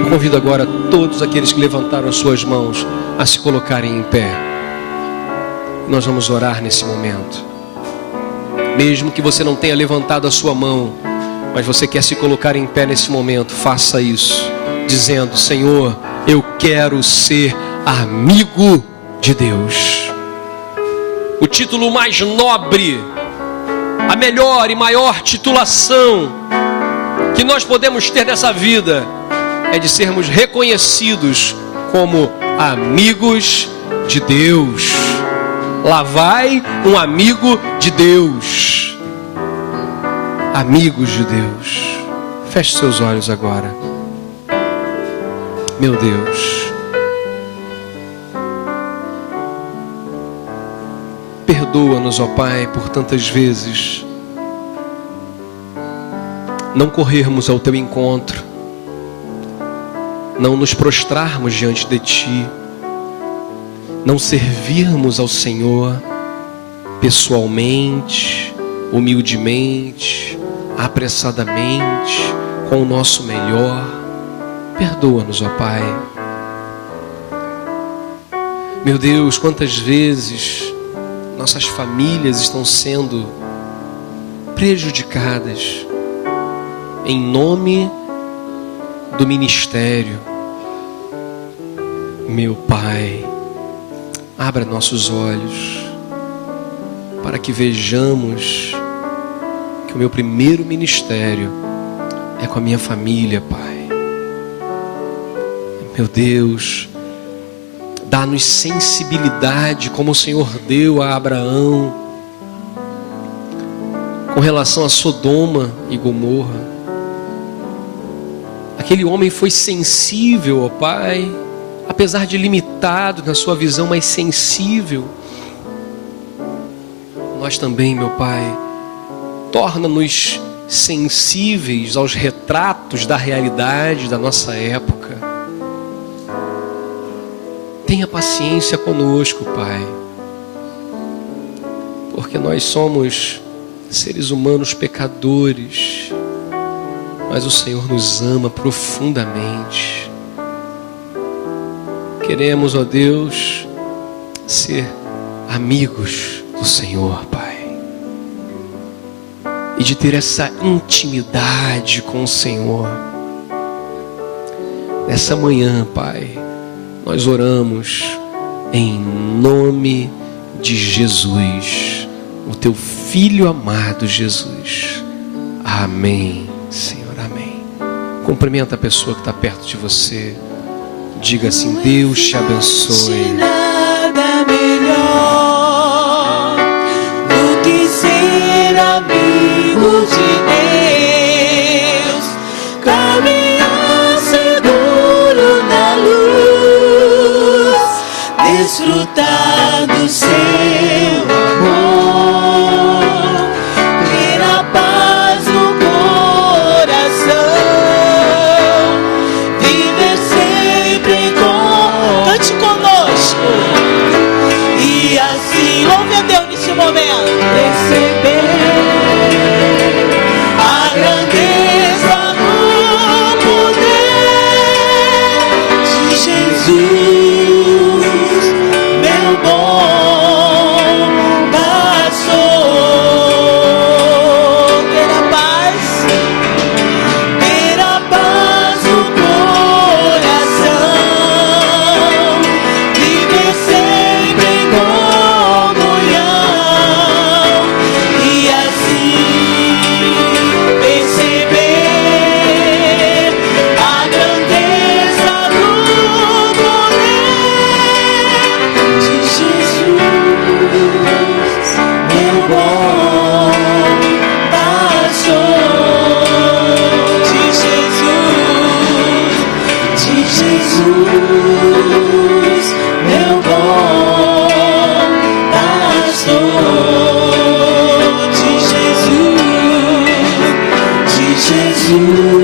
Eu convido agora todos aqueles que levantaram as suas mãos a se colocarem em pé. Nós vamos orar nesse momento. Mesmo que você não tenha levantado a sua mão, mas você quer se colocar em pé nesse momento, faça isso, dizendo: Senhor, eu quero ser amigo de Deus. O título mais nobre, a melhor e maior titulação que nós podemos ter nessa vida é de sermos reconhecidos como amigos de Deus. Lá vai um amigo de Deus. Amigos de Deus. Feche seus olhos agora. Meu Deus, perdoa-nos, ó Pai, por tantas vezes não corrermos ao Teu encontro, não nos prostrarmos diante de Ti, não servirmos ao Senhor pessoalmente, humildemente, apressadamente, com o nosso melhor. Perdoa-nos, ó Pai. Meu Deus, quantas vezes nossas famílias estão sendo prejudicadas em nome do ministério. Meu Pai, abra nossos olhos para que vejamos que o meu primeiro ministério é com a minha família, Pai. Meu Deus, dá-nos sensibilidade como o Senhor deu a Abraão com relação a Sodoma e Gomorra. Aquele homem foi sensível, ó Pai, apesar de limitado na sua visão, mas sensível. Nós também, meu Pai, torna-nos sensíveis aos retratos da realidade da nossa época. Tenha paciência conosco, Pai, porque nós somos seres humanos pecadores, mas o Senhor nos ama profundamente. Queremos, ó Deus, ser amigos do Senhor, Pai, e de ter essa intimidade com o Senhor. Nessa manhã, Pai, nós oramos em nome de Jesus, o Teu Filho amado Jesus. Amém, Senhor, amém. Cumprimenta a pessoa que está perto de você. Diga assim: Deus te abençoe. Nada melhor Jesus, meu bom pastor, de Jesus,